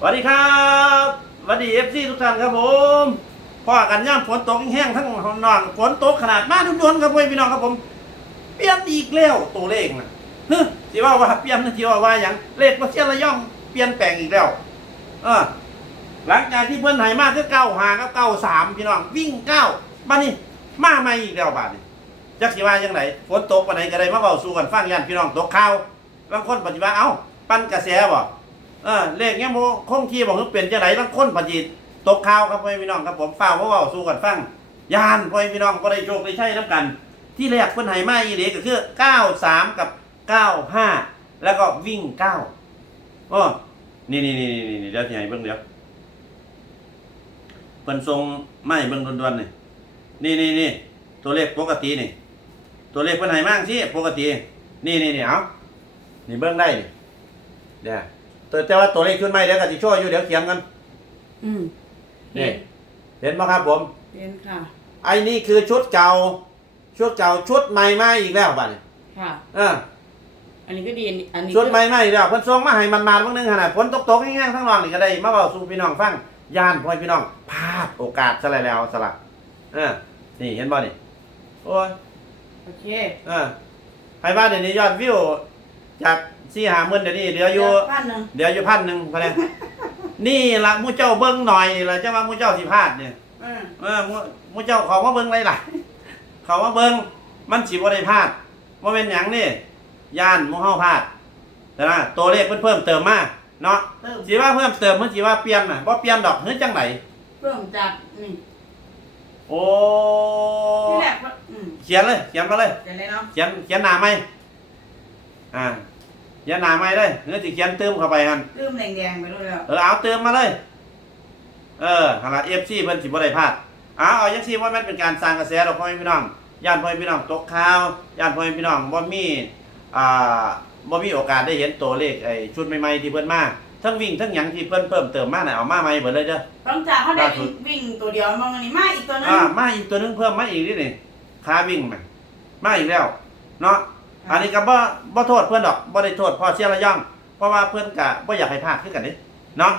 สวัสดีครับสวัสดีเอฟซีทุกท่านครับผมพ่อกันย่ามฝนตกแห้งทั้งห้องนอนฝนตกขนาดมาดุนๆครับพี่น้องครับผมเปลี่ยนอีกแล้วตัวเลขนะเฮ้ยสิว่าว่าเปลี่ยนที่ว่าว่าอย่างเลขว่าเชียระย่องเปลี่ยนแปลงอีกแล้ว เออ หลังจากที่เพิ่อนหายมาคือเก้าหากับเก้าสามพี่น้องวิ่งเก้าบ้านนี้มาใหม่อีกแล้วบาดนี้จักสิว่าจังไดฝนตกปานไหนก็ได้มาเว้าสู่กันฟังยันพี่น้องตกข่าวบางคนปฏิบัติเอ้า ปั้นกระแสบ่ เออเลขเงี้ยโมคงที่บอกคือเป็นจังไดบางคนปฏิตกข่าวครับพ่อพี่น้องครับผมฟ้าวมาเว้าสู่กันฟังยานพ่อพี่น้องบ่ได้โชคได้ใช้นํกัน ที่แรกเพิ่นให้มาอีเดก็คือ93กับ95แล้วก็วิ่ง9อ้อนี่นี่นี่นี่นี่เดี๋ยวสิให้เบิ่งเดี๋ยวเพิ่นส่งไมาให้เบิ่งด่วนๆนี่นี่นี่นี่ตัวเลขปกตินี่ ตัวเลขเพิ่นให้มากสิปกติ นี่นี่นี่เอานี่เบิ่งได้นี่เดี๋ยว ตัวแต่ว่าตัวเลขขึ้นไม่เดี๋ยวก็สิโชว์อยู่เดี๋ยวเขียนกันอืมนี่เห็นบ่ครับผม เห็นค่ะ ไอ้นี่คือชุดเก่า ชุดเก่าชุดใหม่มาอีกแล้วบัดนี้ค่ะ เอออันนี้ก็ดี อันนี้ชุดก็ใหม่มาอีกแล้วเพิ่นส่งมาให้มันมาบ้างนึงขนาดฝนตกๆแห้งๆทั้งรองนี่ก็ได้มาเว้าสู่พี่น้องฟังย่านพ่อพี่น้องพลาดโอกาสซะแล้วซะละเออ นี่เห็นบ่นี่โอ้ย โอเค เออใครว่าเดี๋ยวนี้ยอดวิวจาก สี่หาหมื่นเดี๋ยวนี้เหลืออยู่ พันหนึ่งเดี๋ยวอยู่พันหนึ่งพอแล้วนี่ละหมูเจ้าเบิ้งหน่อยนี่ละเจ้าว่าหมูเจ้าสิพลาดเนี่ยอืมเออหมู่หมูเจ้าเขามาเบิ้งไรล่ะเขามาเบิ้งมันสิบ่ได้พลาดว่าเป็นหยังนี่ย่านหมูเฮาพลาดแต่นะตัวเลขเพิ่นเพิ่มเติมมาเนาะเพิ่มสิว่าเพิ่มเติมมันสิว่าเปลี่ยนน่ะบ่เปลี่ยนดอกเฮ้ยจังไหนเพิ่มจากนี่โอ้ที่แรกว่าอืมเขียนเลย เขียนมาเลย เดี๋ยวเลยเนาะเขียนเขียนหน้าไหมอ่าเขียนหน้าไหมเลยเนื้อสิเขียนเติมเข้าไปหั่นเริ่มแดงๆไปแล้วแล้วเออเอาเติมมาเลย เออหาละเอฟซีเพิ่นสิบ่ได้พลาดเอาเอาจังซี่ว่ามันเป็นการสร้างกระแสดอกพ่อแม่พี่น้องย่านพ่อแม่พี่น้องตกข่าวย่านพ่อแม่พี่น้องบ่มีอ่าบ่มีโอกาสได้เห็นตัวเลขไอ้ชุดใหม่ๆที่เพิ่นมาทั้งวิ่งทั้งหยังที่เพิ่นเพิ่มเติมมาน่ะเอามาใหม่เบิดเลยเด้อหลังจากเขาได้ล่าสุดวิ่งตัวเดียวมองอันนี้มาอีกตัวนึงอ่ามาอีกตัวหนึงเพิ่มมาอีกนี่นี่ขาวิ่งมามาอีกแล้ว เนาะ อันนี้ก็บ่บ่โทษเพิ่นดอกบ่ได้โทษพ่อเสียระย่อง เพราะว่าเพิ่นก็บ่อยากให้พลาดคือกันเด้เนาะ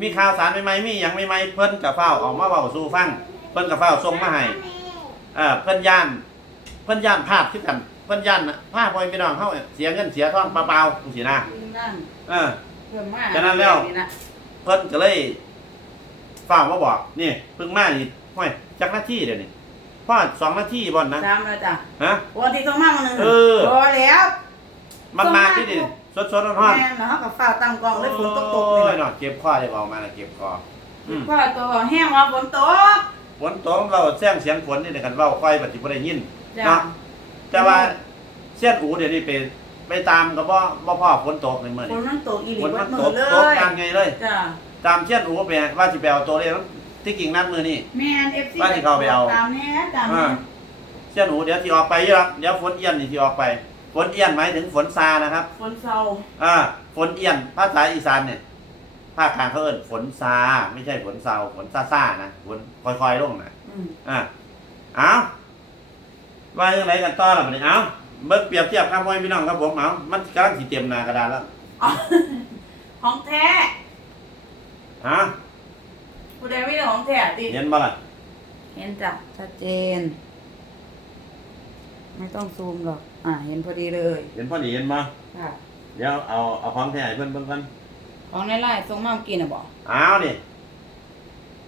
มีข่าวสารใหม่ๆมีอย่างใหม่ๆเพิ่นกับเฝ้าวออกมาเว้าสู่ฟัง เพิ่นกับเฝ้าวส่งมาให้เอ่อเพิ่นย่าน เพิ่นย่านพลาดคือกัน เพิ่นย่านน่ะพาพ่อพี่น้องเฮาเสียเงินเสียทองเปล่าๆจังซี่นะวิ่งนั่นเออเพิ่มมาฉะนั้นแล้วนี่นะเพิ่นก็เลยฟ้าวมาบอกนี่เพิ่งมานี่ห้อยจักนาทีเดี๋ยวนี้ พอสองนาทีบ่นนะ ตามแล้วจ้ะฮะปกติต้องมาวันหนึ่งเออ พอแล้วมันมาที่นี่สดๆร้อนแม่นแล้วเขากับฝ้าตั้งกล้องๆเลยฝนตกตโอ้กเลยยเนาะเก็บคอได้ออกมาแล้วเก็บคออืมก็ตัวแห้งว่าฝนตก ฝนตกเราแซงเสียงฝนนี่ในกันเว้าค่อยปฏิบ่ได้ยินจ้ะ เนาะแต่ว่าเส้นอูเดี๋ยวนี้ไปไปตามกับว่าว่าพ่อฝนตกในเมื่อฝนี้นมันตกอีหลีฝนวัมัดนมืตอกเลตกยกลางไงเลย จ้ะตามเส้นอูไปว่าสิไปเอาตัวเลข ที่กิ่งนัดมือนี่ แม่นเอฟซีว่าที่เขาไปเอา ตามแน่ตามอ่าแน่เส้นอูเดี๋ยวที่ออกไปเยอะเดี๋ยวฝนเอี้ยนนี่ที่ออกไปฝนเอี้ยนหมายถึงฝนซานะครับฝนเศร้าอ่าฝนเอี้ยนภาษาอีสานเนี่ยภาคกลางเขาเอิ้นฝนซาไม่ใช่ฝนเซาฝนซาซาๆนะฝนค่อยๆลงนะ อืมอะเอาว่ายังไงกันต่อล่ะบัดนี้เอาเบิ่งเปรียบเทียบครับพ่อแม่พี่น้องครับผมเอามันกำลังสิเต็มหน้ากระดานแล้วอ๋อของแท้ฮะ ผู้ใดไม่ได้ของแท้ติเห็นบ่ล่ะเห็นจ้ะชัดเจน ไม่ต้องซูมหรอก อ่า เห็นพอดีเลยเห็นพอดีเห็นบ่ค่ะ เดี๋ยวเอาเอาของแท้ให้เพิ่นเบิ่งกันของในไล่ส่งมาเมื่อกินน่ะบอกเอานี่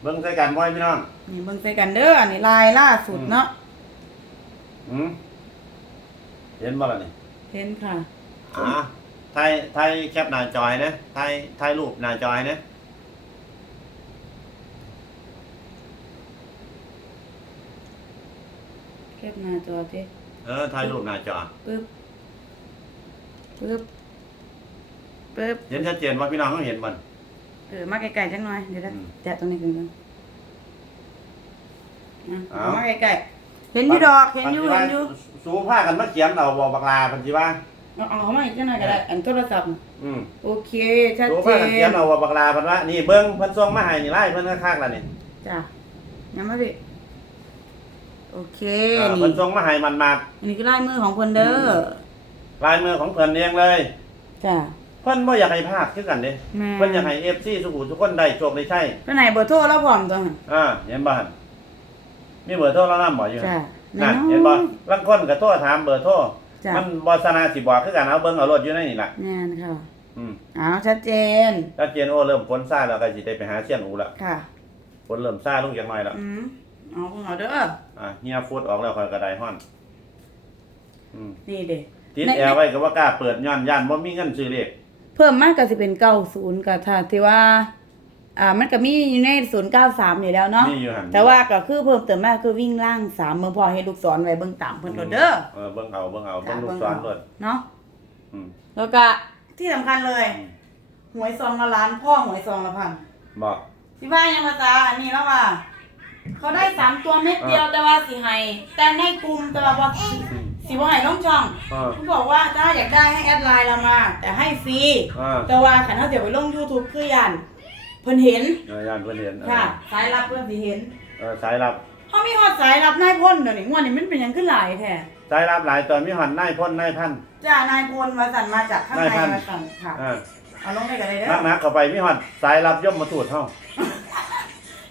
เบิ่งใส่กันพ่อแม่พี่น้องนี่เบิ่งใส่กันเด้อนี่ลายล่าสุดเนาะอืมเห็นบ่ล่ะนี่เห็นค่ะ อ่าถ่ายถ่ายแคปหน้าจอยนะถ่ายถ่ายรูปหน้าจอยนะ แคป หน้าจอเด้เออถ่ายรูปหน้าจอปึ๊บปึ๊บปึ๊บเห็นชัดเจนว่าพี่น้องเขาเห็นบ่นเออมาไกลๆจังหน่อยเดี๋ยวนะอืมแตะตรงนี้กันกันนะเอาเอามาไกลๆเห็นอยู่ดอกเห็นอยู่เห็นอยู่สู้ผ้ากันมาเขียนเอาบ่บักลาเพิ่นสิว่าเอาเอาเข้ามาอีกจังหน่อยก็ได้อันโทรศัพท์น่ะอืมโอเคชัดรู้เจว่าเขียนนเอาว่าบักลาเพิ่นว่านี่เบิ่งเพิ่นส่งมาให้นี่ไล่เพิ่นข้างๆแล้วนี่จ้ะยังไม่พี่ โอเคอ่านี่เพิ่นส่งมาให้มันมาอันนี้คือลายมือของเพิ่นเด้อลายมือของเพิ่นเองเลย จ้ะเพิ่นบ่อยากให้พลาดคือกันเด้แม่เพิ่นอยากให้ FC สุขุทุกคนได้โชคได้ใช่เพิ่นให้เบอร์โทรแล้วพร้อมตัวหั่นอ่าเห็นบ่หั่นมีเบอร์โทรแล้วนำบ่อยู่จ้ะนั่นแน่นอนเห็นบ่ลางคนก็โทรถามเบอร์โทรจ้ะมันบ่สนาสิบอกคือกันเอาเบิ่งเอารถอยู่ในนี่ล่ะแน่นค่ะอืมอ้าวชัดเจนถ้าเจนโอเริ่มพ้นซ่าแล้วก็สิได้ไปหาเสี้ยนอูละค่ะพ้นเริ่มซ่าลงจักหน่อยแล้วอืม เอาเพิ่งเอาเด้อ อ่าเฮียฟุตออกแล้วค่อยก็ได้ฮ้อนอืมนี่เด้ ติดใน แอร์ไว้ก็บ่กล้าเปิดย้อนย่านบ่มีเงินซื้อเลขเพิ่มมากก็สิเป็น90ก็ถ้าที่ว่า อ่า มันก็มีอยู่ใน093นี่แล้วเนาะมีอยู่หั่นแต่ว่าก็คือเพิ่มเติมมากคือวิ่งล่าง3เมืองพอให้ลูกศรไว้เบิ่งตามเพิ่นโดดเด้อเออเบิ่งเอาเบิ่งเอาเบิ่จ้ะงลูกเบิ่งศรเอารถเนาะ อืมแล้วก็ที่สำคัญเลย อืมหวยซองละล้านพ่อหวยซองละพันบอกสิว่ายังภาษาอันนี้แล้วว่า เขาได้สามตัวเม็ดเดียวแต่ว่าสิให้แต่ในกลุ่มแต่ว่าบ่สิสิบ่ให้ลงช่องอ่า เขาบอกว่าถ้าอยากได้ให้แอดไลน์เรามา แต่ให้ฟรีอ่าแต่ว่าขันเขาเดี๋ยวไปลง YouTube คือยันเพิ่นเห็นเออย่านเพิ่นเห็นเออค่ะ สายลับเพิ่นสิเห็นเออสายรับ เขามีฮอดสายลับนายพ่นเดี๋ยวนี้งวดนี้มันเป็นหยังขึ้นหลายแท้สายรับหลายตอนมีหันนายพ่นนายพัน จ้านายพลวาสันมาจากข้างในนายพันวาสันค่ะอ่าเอาลงได้กันเลยเด้นักอนักๆเข้าไปมีหันสายรับย่อมมาถูดเฮา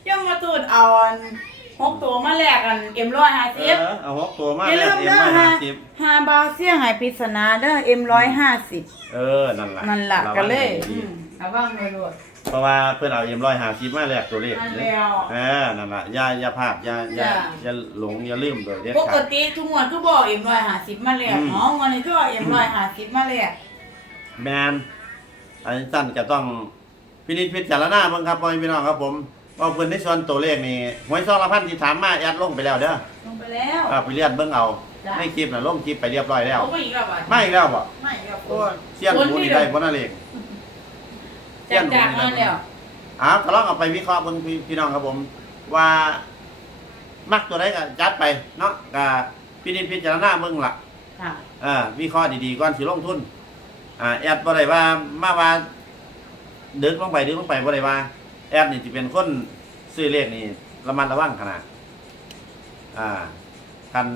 ย่อมมาตูดเอาอันหกตัวมาแลกกันเอ็มร้อยห้าเอสิบอเอาหกตัวมาอย่าแล้ลืวมเอ็มเด้อร้อยฮะห้าสิบฮาบาวเสี่ยงหายปริศนาเด้อเอ็มร้อยห้าสิบเออนั่นล่ะนั่นล่ะระวังกันเลยดีอืมระวังเลยด้วยๆเพราะว่าเพิ่นเอาเอ็มร้อยห้าสิบมาแลกตัวเลขนั่นเด้แล้ว เออนั่นล่ะอย่าอย่าพลาดอย่าอย่าจ้ะอย่าหลงอย่าลืมโดยเด็ดปขากดติทุกงวดก็บอกเอ็มร้อยห้าสิบมาแลกอืม เนาะงวดนี้ก็บอกเอ็มร้อยห้าสิบมาแลกแมนอันนี้สั้นก็ต้องพินิจพิจารณาเบิ่งครับพ่อแม่พี่น้องครับผม ว่าเพิ่นในส่วนตัวเลขนี่หวยซองละพันที่ถามมาแอดลงไปแล้วเด้อลงไปแล้วอ่าไปเรียนเบิ่งเอาจ้ะในคลิปน่ะลงคลิปไปเรียบร้อยแล้ว เอาไปอีกแล้วบ่ไม่อีกแล้วบ่ไม่อีกแล้วโอ้ยเสียนหมูนี่ได้บ่น่าเลขจากจากมาแล้วอ่าก็ลองเอาไปวิเคราะห์เบิ่งพี่พี่น้องครับผม ว่า มักตัวใดก็จัดไปเนาะก็พินิจพิจารณาเบิ่งล่ะ ค่ะเอ่าวิเคราะห์ดีๆก่อนสิลงทุน อ่าแอดบ่ได้ว่ามาว่าดึกลงไปดึกลงไปบ่ได้ว่า แอดนี่สิเป็นคนซื้อเลขนี่ระมัดระวังขนาด อ่าคัน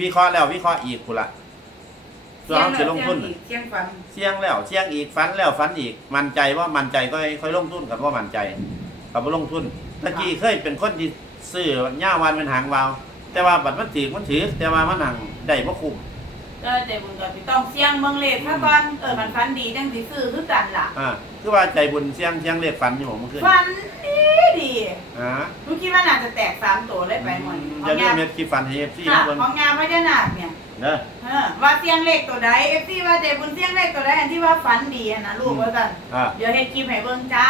วิเคราะห์แล้ววิเคราะห์อีกพุ่นละส่วนเราสิลงทุนน่ะเที่ยงฝันเสี่ยงแล้วเสี่ยงอีกฟันแล้วฟันอีก มั่นใจว่ามั่นใจก็ค่อยลงทุนกันว่ามั่นใจกับบ่ลงทุนตะกี้เคยเป็นคนที่ซื้อย่าวันเป็นหางวาว แต่ว่าบัตรมันถือมันถือแต่ว่ามันหังได้บ่คุ้ม เออแต่บุญก็สิต้องเสี่ยงเมืองเลขถ้าก่อนเออมันฝันดีจังสิซื้อคือกันล่ะอ่าคือว่าใจบุญเสี่ยงเสี่ยงเลขฟันอยู่เมื่อคืนฝันดีดีอ่าหนูคิดว่าน่าจะแตกสามตัวเลยไปหมดขจะองเรียงากนเม็ดขี้ฟันให้ FC ค่ะทุกคนของงานพญานาคเนี่ยเด้อเออว่าเสียงเลขตัวใดเอฟซีว่าเจบุญเสียงเลขตัวใดอันที่ว่าฝันดีอะนะลูกว่ากันอ่าเดี๋ยวเฮ็ดคลิปให้เบิ่งจ้า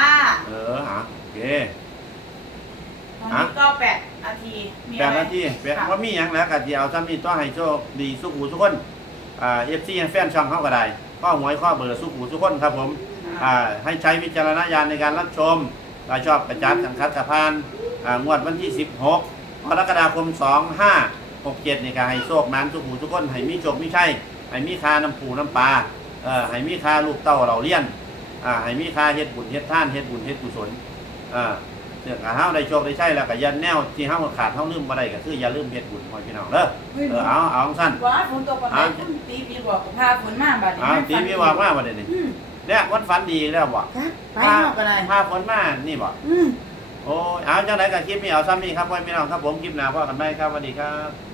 เอออะโอเคตอนฮะ นี้ก็แปดนาทีมีแปอะดไร นาทีแปดค่ะว่ามีหยังแล้วก็สิเอาซ้ำนี่ต้องให้โชคดีสุขหูทุกคน อ่า FC แฟนช่องเฮาก็ได้ข้อหวยข้อเบอร์สุขหูทุกคนครับผมอ่าให้ใช้วิจารณญาณในการรับชมถ้าชอบกระจัดสังคัดกระพานอ่างวดวันที่ 16กรกฎาคม 2567นี่ก็ให้โชคนั้นทุกหูทุกคนให้มีโชคมีชัยให้มีคาน้ำปูน้ำปลาเอ่อให้มีคาลูกเต้าเราเลี้ยนอ่าให้มีคาเฮ็ดบุญเฮ็ดท่านเฮ็ดบุญเฮ็ดกุศลอ่า เนี่ยก็เฮาได้โชคได้ชัยแล้วก็อยันแนวที่เฮาขาดเฮาลืมบ่ได้ก็คืออย่าลืมเฮ็ดบุญพ่อพี่น้องเด้อเออเอาเอาสั้นว่าฝนตกปานใดคุณตีพี่บอกกับพาฝนมาบัดนี้เอาตีพี่ว่ามาบ่ได้นี่อืมเนี่ยวันฝันดีแล้วบ่ครับไปเฮาก็ได้พาฝนมานี่บ่อืมโอ้ยเอาจังไหนกับคลิปนี้เอาซ้ำนี่ครับพ่อพี่น้องครับผมคลิปหน้าพ่อกันไหมครับสวัสดีครับ